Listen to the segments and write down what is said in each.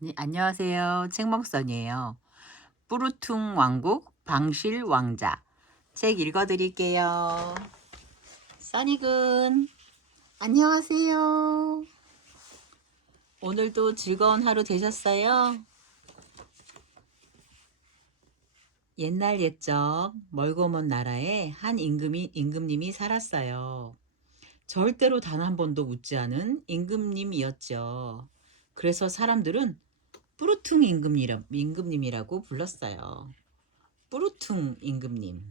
네, 안녕하세요. 책먹선이에요. 뿌르퉁 왕국 방실 왕자 책 읽어드릴게요. 써니군 안녕하세요. 오늘도 즐거운 하루 되셨어요? 옛날 옛적 멀고 먼 나라에 한 임금님이 살았어요. 절대로 단 한 번도 웃지 않은 임금님이었죠. 그래서 사람들은 뿌르퉁 임금님이라고 불렀어요. 뿌르퉁 임금님.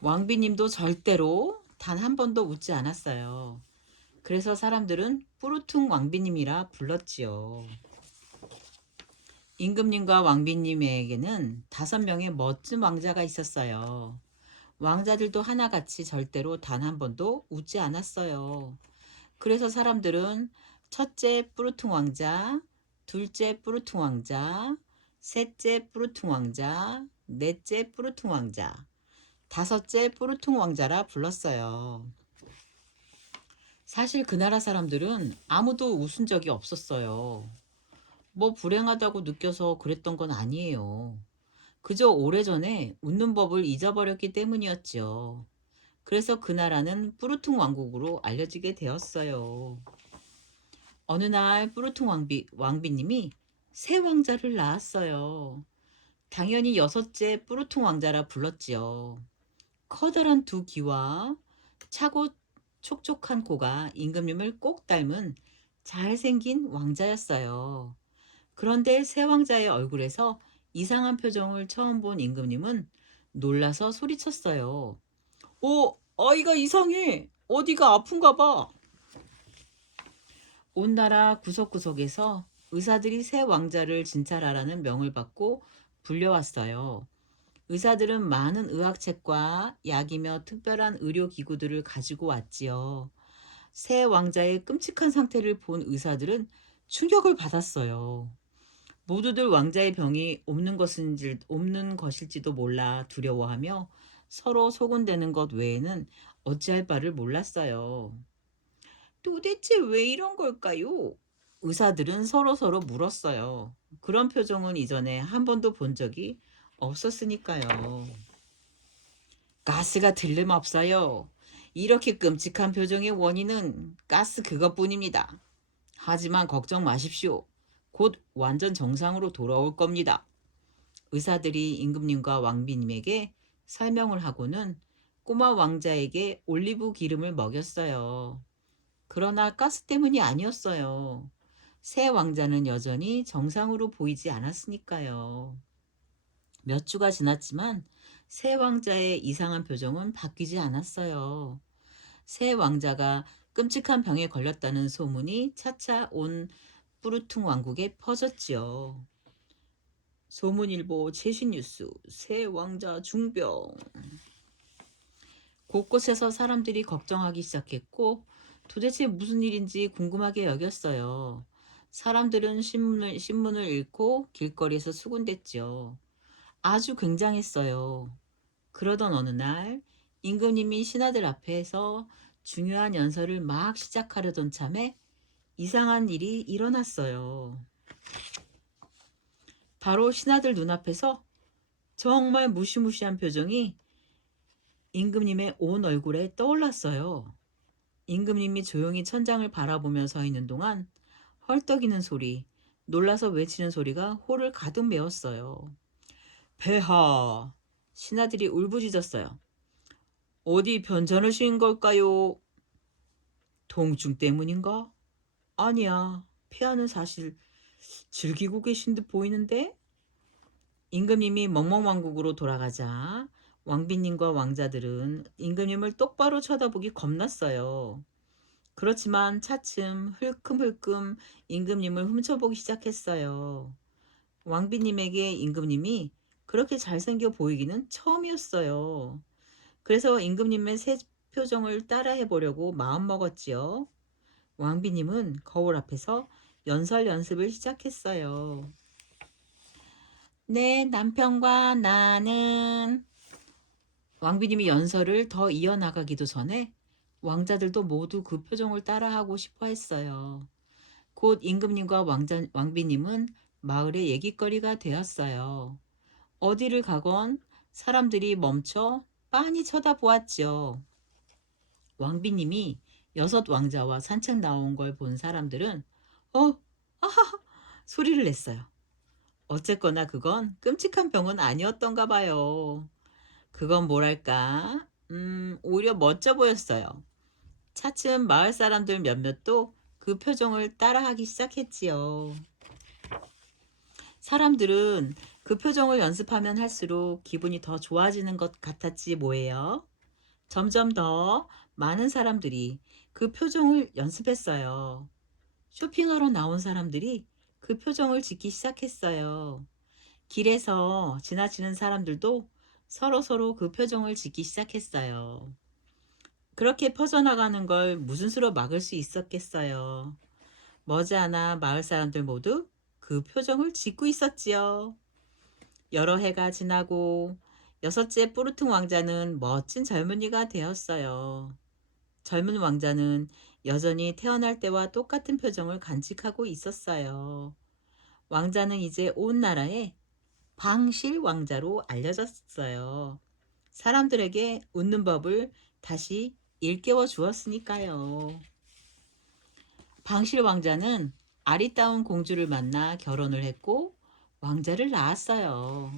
왕비님도 절대로 단 한 번도 웃지 않았어요. 그래서 사람들은 뿌르퉁 왕비님이라 불렀지요. 임금님과 왕비님에게는 5명의 멋진 왕자가 있었어요. 왕자들도 하나같이 절대로 단 한 번도 웃지 않았어요. 그래서 사람들은 첫째 뿌르퉁 왕자, 둘째 뿌르퉁 왕자, 셋째 뿌르퉁 왕자, 넷째 뿌르퉁 왕자, 5째 뿌르퉁 왕자라 불렀어요. 사실 그 나라 사람들은 아무도 웃은 적이 없었어요. 뭐 불행하다고 느껴서 그랬던 건 아니에요. 그저 오래전에 웃는 법을 잊어버렸기 때문이었지요. 그래서 그 나라는 뿌르퉁 왕국으로 알려지게 되었어요. 어느 날 뿌르퉁 왕비님이 새 왕자를 낳았어요. 당연히 6째 뿌르퉁 왕자라 불렀지요. 커다란 두 귀와 차고 촉촉한 코가 임금님을 꼭 닮은 잘생긴 왕자였어요. 그런데 새 왕자의 얼굴에서 이상한 표정을 처음 본 임금님은 놀라서 소리쳤어요. 아이가 이상해. 어디가 아픈가 봐. 온 나라 구석구석에서 의사들이 새 왕자를 진찰하라는 명을 받고 불려왔어요. 의사들은 많은 의학책과 약이며 특별한 의료기구들을 가지고 왔지요. 새 왕자의 끔찍한 상태를 본 의사들은 충격을 받았어요. 모두들 왕자의 병이 없는 것일지도 몰라 두려워하며 서로 소곤대는 것 외에는 어찌할 바를 몰랐어요. 도대체 왜 이런 걸까요? 의사들은 서로서로 물었어요. 그런 표정은 이전에 한 번도 본 적이 없었으니까요. 가스가 틀림없어요. 이렇게 끔찍한 표정의 원인은 가스 그것뿐입니다. 하지만 걱정 마십시오. 곧 완전 정상으로 돌아올 겁니다. 의사들이 임금님과 왕비님에게 설명을 하고는 꼬마 왕자에게 올리브 기름을 먹였어요. 그러나 가스 때문이 아니었어요. 새 왕자는 여전히 정상으로 보이지 않았으니까요. 몇 주가 지났지만 새 왕자의 이상한 표정은 바뀌지 않았어요. 새 왕자가 끔찍한 병에 걸렸다는 소문이 차차 온 뿌르퉁 왕국에 퍼졌지요. 소문일보 최신뉴스 새 왕자 중병. 곳곳에서 사람들이 걱정하기 시작했고 도대체 무슨 일인지 궁금하게 여겼어요. 사람들은 신문을 읽고 길거리에서 수군댔지요. 아주 굉장했어요. 그러던 어느 날 임금님이 신하들 앞에서 중요한 연설을 막 시작하려던 참에 이상한 일이 일어났어요. 바로 신하들 눈앞에서 정말 무시무시한 표정이 임금님의 온 얼굴에 떠올랐어요. 임금님이 조용히 천장을 바라보며 서 있는 동안 헐떡이는 소리, 놀라서 외치는 소리가 홀을 가득 메웠어요. 폐하! 신하들이 울부짖었어요. 어디 변전하신 걸까요? 통증 때문인가? 아니야. 폐하는 사실 즐기고 계신 듯 보이는데? 임금님이 멍멍왕국으로 돌아가자 왕비님과 왕자들은 임금님을 똑바로 쳐다보기 겁났어요. 그렇지만 차츰 흘끔흘끔 임금님을 훔쳐보기 시작했어요. 왕비님에게 임금님이 그렇게 잘생겨 보이기는 처음이었어요. 그래서 임금님의 새 표정을 따라해보려고 마음먹었지요. 왕비님은 거울 앞에서 연설 연습을 시작했어요. 내 남편과 나는 왕비님이 연설을 더 이어나가기도 전에 왕자들도 모두 그 표정을 따라하고 싶어 했어요. 곧 임금님과 왕비님은 마을의 얘기거리가 되었어요. 어디를 가건 사람들이 멈춰 빤히 쳐다보았지요. 왕비님이 6왕자와 산책 나온 걸 본 사람들은 어, 아하 소리를 냈어요. 어쨌거나 그건 끔찍한 병은 아니었던가 봐요. 그건 뭐랄까, 오히려 멋져 보였어요. 차츰 마을 사람들 몇몇도 그 표정을 따라하기 시작했지요. 사람들은 그 표정을 연습하면 할수록 기분이 더 좋아지는 것 같았지 뭐예요. 점점 더 많은 사람들이 그 표정을 연습했어요. 쇼핑하러 나온 사람들이 그 표정을 짓기 시작했어요. 길에서 지나치는 사람들도 서로서로 그 표정을 짓기 시작했어요. 그렇게 퍼져나가는 걸 무슨 수로 막을 수 있었겠어요. 머지않아 마을 사람들 모두 그 표정을 짓고 있었지요. 여러 해가 지나고 6째 뿌르퉁 왕자는 멋진 젊은이가 되었어요. 젊은 왕자는 여전히 태어날 때와 똑같은 표정을 간직하고 있었어요. 왕자는 이제 온 나라에 방실 왕자로 알려졌어요. 사람들에게 웃는 법을 다시 일깨워 주었으니까요. 방실 왕자는 아리따운 공주를 만나 결혼을 했고 왕자를 낳았어요.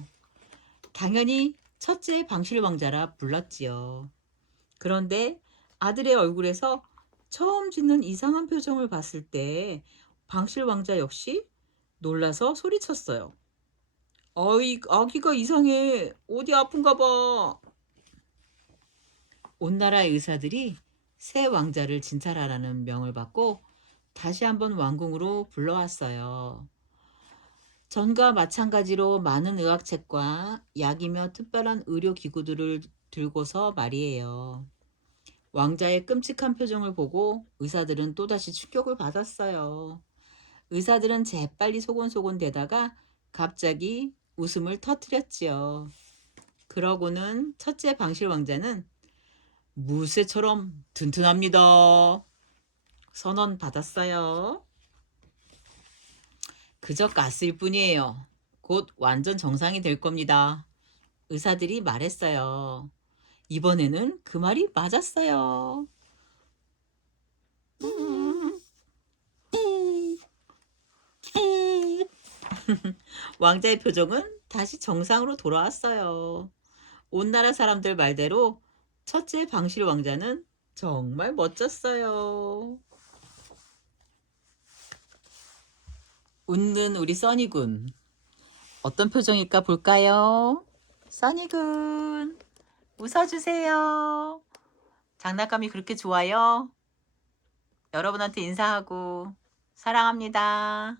당연히 첫째 방실 왕자라 불렀지요. 그런데 아들의 얼굴에서 처음 짓는 이상한 표정을 봤을 때 방실 왕자 역시 놀라서 소리쳤어요. 어이, 아기가 이상해. 어디 아픈가 봐. 온 나라의 의사들이 새 왕자를 진찰하라는 명을 받고 다시 한번 왕궁으로 불러왔어요. 전과 마찬가지로 많은 의학책과 약이며 특별한 의료기구들을 들고서 말이에요. 왕자의 끔찍한 표정을 보고 의사들은 또다시 충격을 받았어요. 의사들은 재빨리 소곤소곤 대다가 갑자기 웃음을 터뜨렸지요. 그러고는 첫째 방실 왕자는 무쇠처럼 튼튼합니다. 선언 받았어요. 그저 가스일 뿐이에요. 곧 완전 정상이 될 겁니다. 의사들이 말했어요. 이번에는 그 말이 맞았어요. 왕자의 표정은 다시 정상으로 돌아왔어요. 온 나라 사람들 말대로 첫째 방실 왕자는 정말 멋졌어요. 웃는 우리 써니군. 어떤 표정일까 볼까요? 써니군, 웃어주세요. 장난감이 그렇게 좋아요? 여러분한테 인사하고 사랑합니다.